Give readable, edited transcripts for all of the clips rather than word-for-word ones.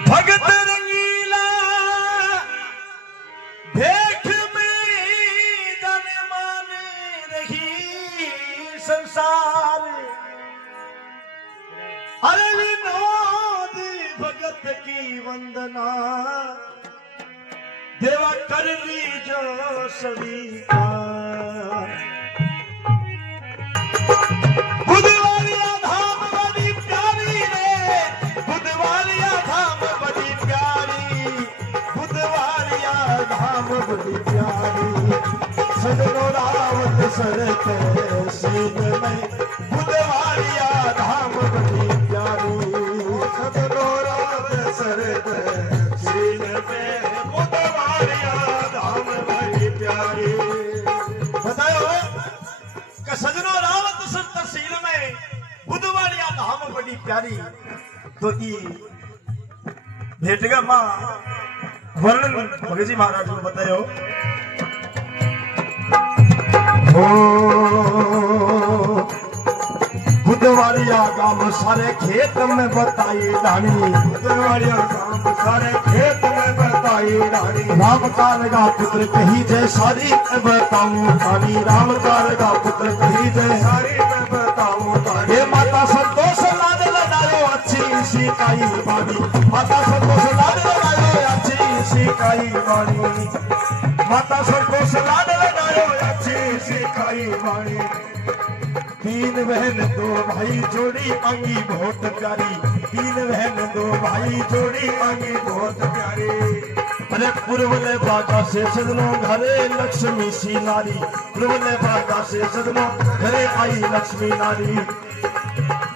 भगत रंगीला देख में जन मान रही संसार। अरे विनोद भगत की वंदना देवा कर ली जो स्वीकार। बुधवालिया धाम बड़ी प्यारी रे, बुधवालिया धाम बड़ी प्यारी, बुधवालिया धाम बड़ी प्यारी। सजनो रावत सरत सीन में बुधवालिया धाम बड़ी प्यारी। सजनो रावत सरत सीन में बुधवालिया धाम बड़ी प्यारी। बताओ कि सजनो रावत सर तहसील में बुधवालिया धाम बड़ी प्यारी। तो ई भेटगा मां वर्णन भगत जी महाराज को बतायो। बुधवालिया गांव सारे खेत में बताई रानी, बुधवालिया गांव सारे खेत में बताई रानी। राम कारगा पुत्र कही जय सारी मैं बताऊं कहानी, राम कारगा पुत्र कही जय सारी मैं बताऊं कहानी। ये माता संतोष लाड लगायो अच्छी सिकाई बानी, माता संतोष लाड लगायो अच्छी सिकाई बानी, माता संतोष लाड लगायो अच्छी सिकाई बानी। तीन बहन दो भाई जोड़ी मांगी बहुत प्यारी, तीन बहन दो भाई जोड़ी मांगी बहुत प्यारी। अरे पूर्वले बाजा से सजनों घरे लक्ष्मी सी नारी, पूर्वले बाजा से सजनों घरे आई लक्ष्मी नारी।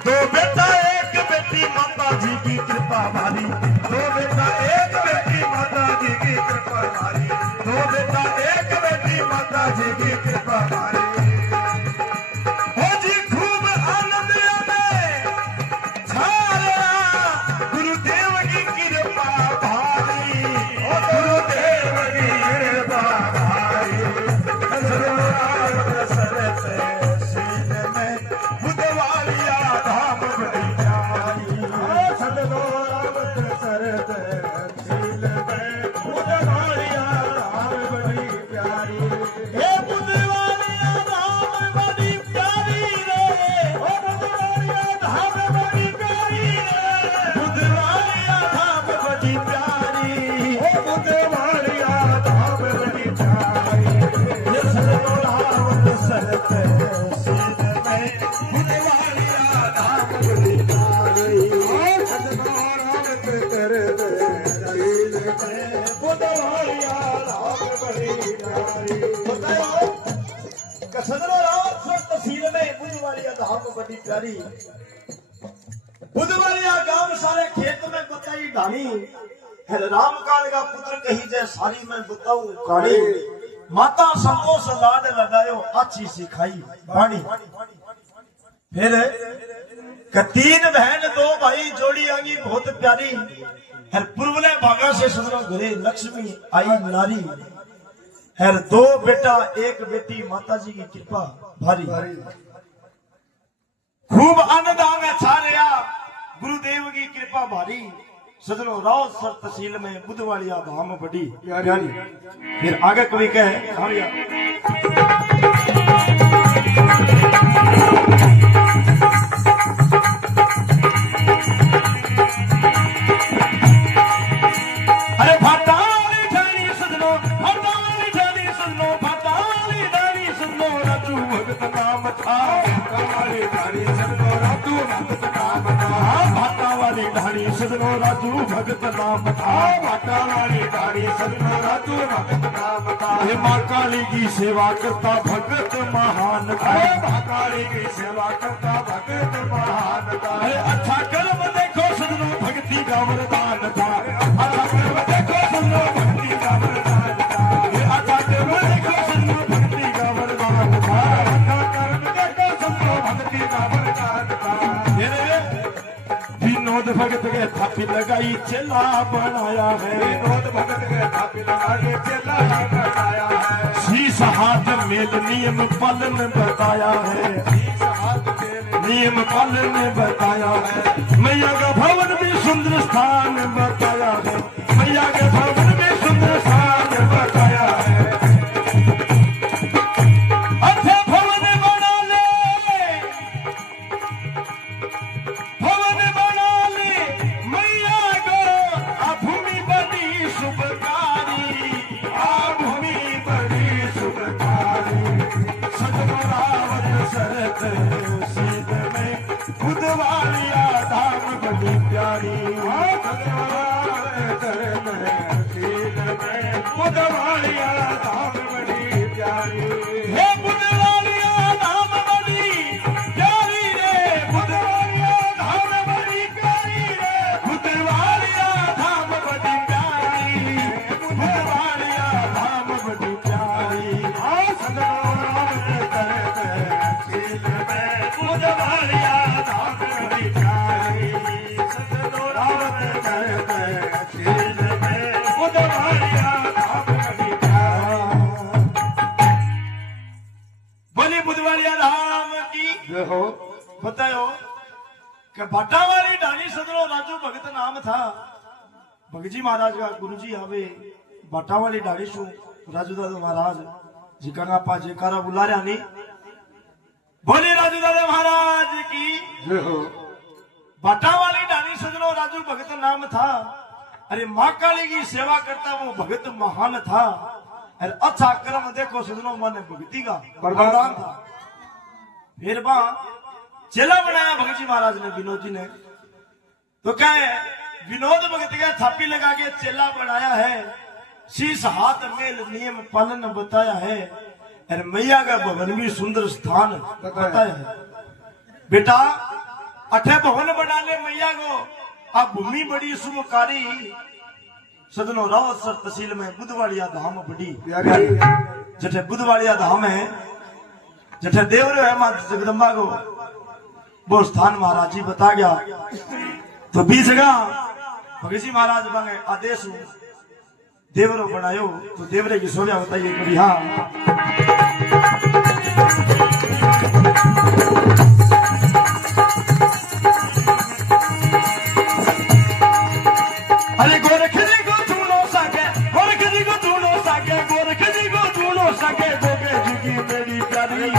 दो बेटा एक बेटी माता जी की कृपा भारी, दो बेटा एक बेटी माता जी की कृपा भारी, दो बेटा एक बेटी माता जी की कृपा भारी। बुधवालिया गांव सारे खेत में बताई ढाणी, राम काल का पुत्र कही जय सारी मैं बताऊं कहानी। माता संतोष लाड लगायो अच्छी सिखाई बाणी। फिर तीन बहन दो भाई जोड़ी आंगी बहुत प्यारी। हर पूर्वले भागा से सजनो घरे लक्ष्मी आई नारी। हर दो बेटा एक बेटी माता जी की कृपा भारी। खूब अन्नदान छारिया गुरुदेव की कृपा भारी। सजनो राव सर तहसील में बुधवालिया धाम बड़ी प्यारी। फिर आगे कवि कहे अरे भाटाली ढाणी सजनो, भाटाली ढाणी सजनो, भाटाली ढाणी सजनो राजू भगत नाम था, भाटाली ढाणी सजनो राजू भगत नाम था, भाटावाली ढाणी सजनो राजू भगत नाम था, भाटावाली ढाणी सजनो राजू भगत नाम था। हे मां काली की सेवा करता भगत महान था, मां काली की सेवा करता भगत महान था। अच्छा कर्म देखो सजनो भक्ति का वरदान था, अच्छा कर्म देखो सजनो भक्ति का वरदान था, अच्छा कर्म देखो सजनो भक्ति का वरदान था, अच्छा कर्म देखो सजनो भक्ति का वरदान था। विनोद भगत के थापी लगाई चेला बनाया है, विनोद भगत के थापी लगाई चेला बनाया है। शीश हाथ मेल नियम पालन बताया है, शीश हाथ मेल नियम पालन बताया है। मैया का भवन भी सुंदर स्थान बताया है, मैया के भवन भी सुंदर स्थान बताया है। अच्छा भवन बना ले, भवन बना ले मैया को, आ भूमि बड़ी शुभकारी, आ भूमि बड़ी शुभकारी। सतरावत सरत सीध में बुधवालिया धाम बड़ी प्यारी, बुधवालिया धाम बड़ी प्यारी। हे बुधवालिया धाम बड़ी प्यारी रे, बुधवालिया धाम बड़ी प्यारी रे, बुधवालिया धाम बड़ी प्यारी, बुधवालिया धाम बड़ी प्यारी। बुधवालिया धाम बड़ी प्यारी, बोली बुधवालिया धाम की हो। बतायो कि भट्टावाली डाली सदरो राजू भगत नाम था। भगत जी महाराज का गुरु जी आवे भट्टावाली डाली शू राजू दादा महाराज जी का पा जेकारा बुला रहा नहीं। बोली राजू दादा महाराज की हो। भट्टावाली डाली सदरो राजू भगत नाम था। अरे माँ काली की सेवा करता वो भगत महान था। अरे अच्छा कर्म देखो सदनो मन भगती का वरदान था। फिर वहां चेला बनाया भगत जी महाराज ने, विनोद जी ने। तो क्या है, विनोद भगत का थापी लगा के चेला बनाया है, शीश हाथ में नियम पालन बताया है। अरे मैया का भवन भी सुंदर स्थान बताया है। बेटा अठे भवन बना ले मैया को, अब भूमि बड़ी शुभकारी। सदनो रावत सर तहसील में बुधवालिया धाम बड़ी जठे बुधवालिया धाम है, जठे देवरो है मां जगदम्बा को, वो स्थान महाराज जी बता गया। तो 20 जगह भगत जी महाराज बने आदेश देवरो बनायो। तो देवरे की सोभा बताइए कभी। हाँ अरे गोरख जी को ढूंढो सके, गोरख जी को ढूंढो सके, गोरख जी को ढूंढो सके, गोगे जी की मेरी प्यारी,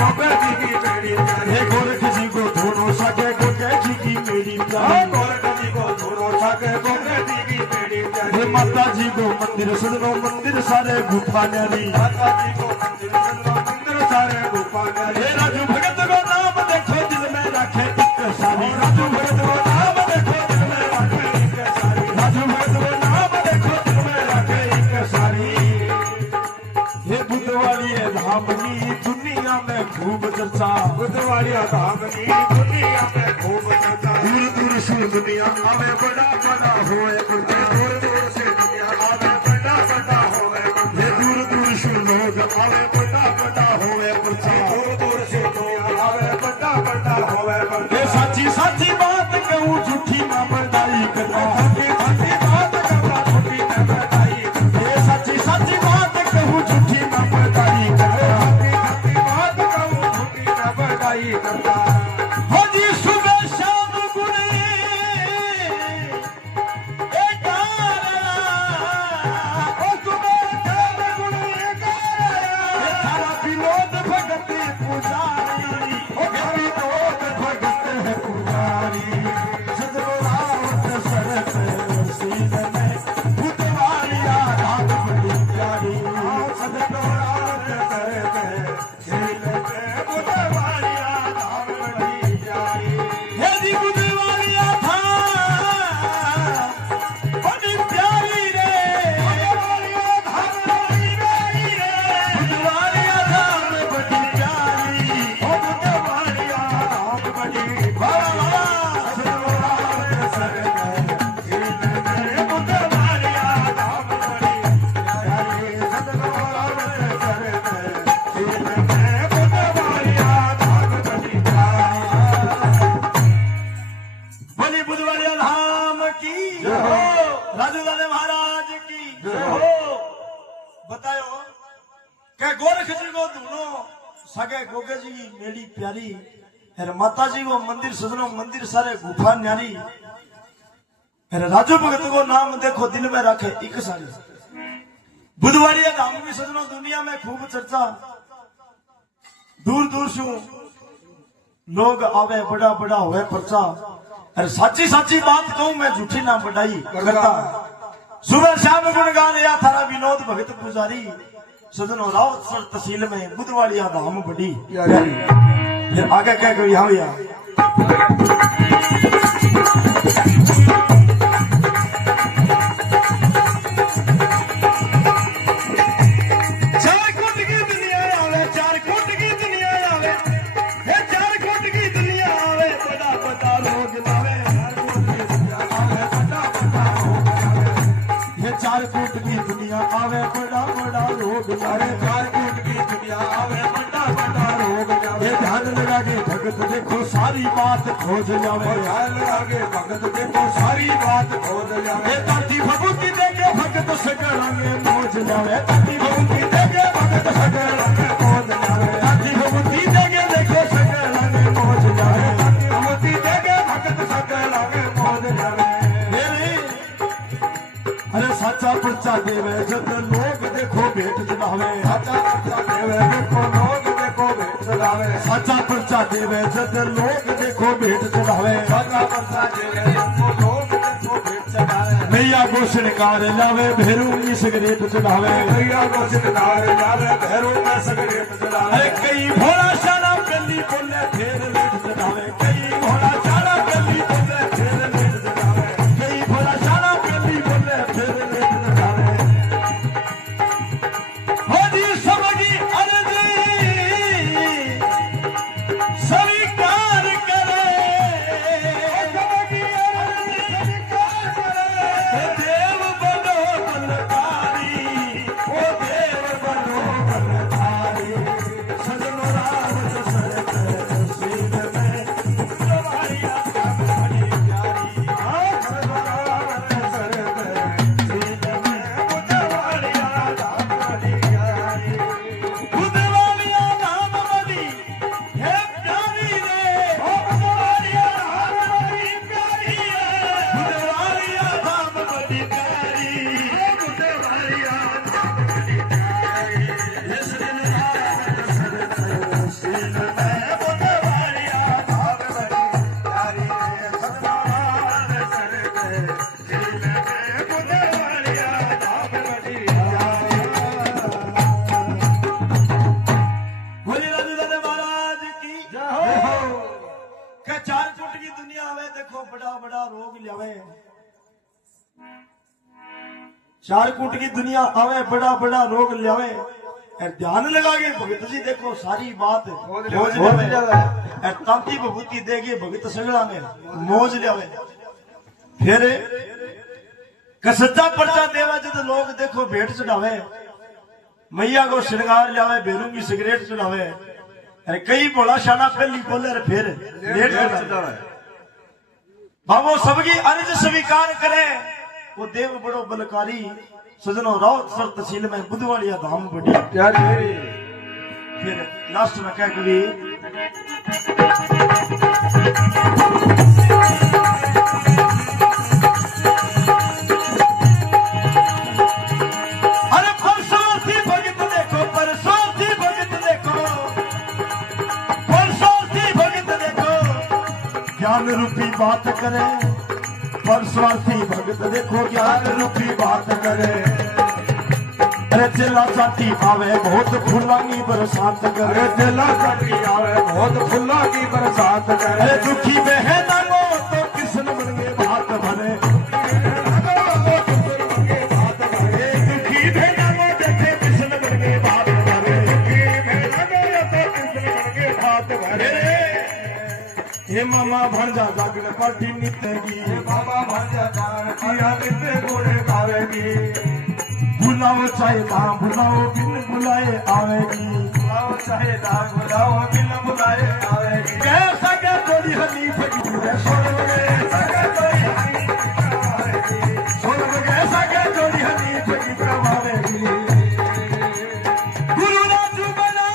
गोगे जी की मेरी प्यारी। गोरख जी को ढूंढो सके, गोगे जी की मेरी प्यारी, गोरख जी को ढूंढो सके, गोगे जी की मेरी प्यारी। माता जी को मंदिर सुनो, मंदिर सारे गुफा न्यारी, माता जी को मंदिर सुनो, मंदिर सारे गुफा न्यारी। राजू भगत को नाम देखो दिल में रखे एक सारी, राजू भगत को नाम देखो धाम की दुनिया में खूब चर्चा, बुधवालिया धाम की दुनिया में खूब चर्चा। दूर दूर से दुनिया आवे बड़ा बड़ा होए, दूर दूर से दुनिया आवे बड़ा बड़ा होए, दूर दूर से लोग आवे बड़ा बड़ा होए, दूर दूर से लोग आवे बड़ा बड़ा होए। साची साची बात कहूँ झूठी ना बड़ाई करना, साची बात कहूँ झूठी ना बड़ाई, साची साची बात कहूँ झूठी ना बड़ाई करना। हो जी सुबह शाम गुणे विनोद भगत पुजारी, विनोद भगत है पुजारी। सदरो रावत सरत सीध में बुधवालिया धाम बड़ी प्यारी, सदरो रावत सरत सीध में बुधवालिया धाम बड़ी प्यारी। हे जी बुधवालिया धाम बड़ी प्यारी रे, बुधवालिया धाम बड़ी प्यारी रे, बुधवालिया धाम बड़ी प्यारी, ओ बुधवालिया धाम बड़ी प्यारी। सदरो रावत सरत सीध में बुधवालिया धाम बड़ी प्यारी, सदरो रावत सरत सीध में बुधवालिया धाम बड़ी प्यारी। बोली बुधवालिया धाम की जय हो, राजू दादा महाराज की जय हो। बतायो क्या गोरख जी को ढूंढो सगे गोगे जी की मेरी प्यारी। अरे माता जी को मंदिर सजनो मंदिर सारे गुफा न्यारी। अरे राजू भगत को नाम देखो दिल में रखे एक सारी। बुधवारिया धाम की सजनो दुनिया में खूब चर्चा। दूर दूर से लोग आवे बड़ा बड़ा हुए पर्चा। अरे साची साची बात कहूं मैं झूठी ना बढ़ाई करता। सुबह शाम गुणगान या थारा विनोद भगत पुजारी। सजनो रावतसर तहसील में बुधवारिया धाम बड़ी। फिर आगे क्या कोई यहाँ भैया आवे बड़ा बड़ा रोग लावे। चार कूट की दुनिया आवे बड़ा बड़ा रोग लावे। ध्यान लगा के भगत देखो सारी बात खोज जावे। ध्यान लगा के भगत देखो सारी बात खोज जावे। ताती भभूति देके भगत सकड़ांगे मौज जावे। ताती भभूति देके भगत सकड़ांगे मौज जावे। ताती भभूति देके देखो सकड़ांगे मौज जावे। ताती भभूति देके भगत सकड़ांगे मौज जावे। अरे साचा पर्चा देवे जब लोग देखो भेंट चढ़ावे। साचा पर्चा देवे देखो लोग देखो भेंट चढ़ावे। साचा पर्चा देवे जब लोग देखो भेंट चढ़ावे। साचा पर्चा देवे देखो लोग देखो भेंट चढ़ावे। मैया को श्रृंगार लावे भैरू की सिगरेट चढ़ावे। मैया को श्रृंगार लावे भैरू का सिगरेट चढ़ावे। अरे कई भोला शाला गली बोले फेर लेट चढ़ावे। कई भोला शाला गली बोले फेर लेट चढ़ावे। कई भोला शाला गली बोले फेर चार कूट की दुनिया आवे बड़ा बड़ा रोग लावे। ध्यान लगा के भगत जी देखो सारी बात खोज लावे। तांती भभूति देगे भगत सगड़ा में मौज लावे। फिर कसच्चा पर्चा देवा जब लोग देखो भेंट चढ़ावे। मैया को श्रृंगार लावे भैरू की सिगरेट चढ़ावे। अरे कई भोला शाना पहली बोले फिर लेट चढ़ावे। बाबो सबकी अर्ज स्वीकार करे वो देव बड़ो बलकारी। सजनो रावतसर तहसील में बुधवारिया धाम बड़ी। फिर लास्ट में क्या कभी अरे परसों थी भगत देखो परसों थी भगत देखो परसों थी भगत देखो। ज्ञान रूपी बात करे परस्वार्थी भगत देखो ज्ञान रूपी बात करे। अरे चेला चाटी आवे बहुत फूला की बरसात करे। चेला चाटी आवे बहुत फूला की बरसात करे। अरे दुखी बहना को तो कृष्ण बन गए भात भरे। दुखी बहना को देखे कृष्ण बन गए भात भरे। भात भरे। हे मामा भंजा जागरण पार्टी नितेगी। मामा भंजा जागरण नित्य गोरे खावेगी। बुलाओ चाहे ना बुलाओ बिन बुलाए आवेगी। बुलाओ चाहे ना बुलाओ बिन बुलाए आवेगी। कैसा क्या जोड़ी हनी फगी स्वर्ग में सगा जोड़ी हनी आवेगी। स्वर्ग में कैसा क्या जोड़ी हनी फगी प्रभावेगी। गुरु राजू बना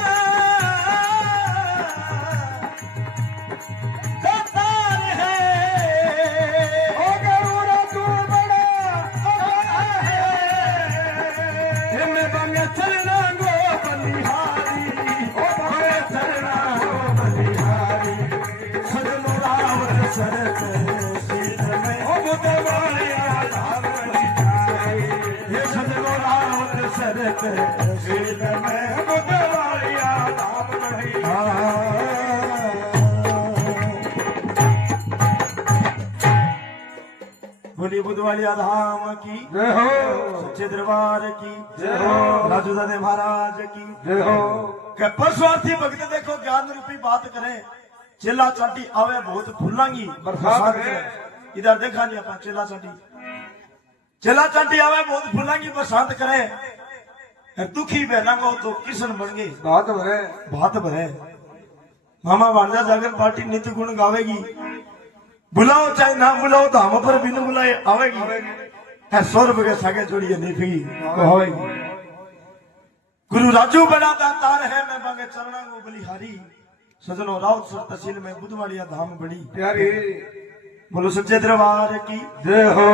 तहसील में बुधवाड़िया धाम नहीं। बोली बुधवाड़िया धाम की जय हो, सच्चे दरबार की जय हो, राजू दादे महाराज की जय हो। के परस्वार्थी भक्त देखो ज्ञान रूपी बात करें, चेला चाटी आवे बहुत फूलांगी बरसात करे। इधर देखा नहीं अपना चेला चाटी आवे बहुत फूलांगी बरसात करे। दुखी बहना को तो किशन बन गए बात भरे। मामा भांजा जागर पार्टी नित्य गुण गावेगी, बुलाओ चाहे ना बुलाओ धाम पर बिन बुलाए आवेगी। है 100 रुपए के सागे जोड़िए नहीं फी तो होगी। गुरु राजू बड़ा दातार है, मैं मांगे चरणा को बलिहारी। सजनो राउत सर तहसील में बुधवाड़िया धाम बड़ी प्यारी। बोलो सच्चे दरबार की जय हो।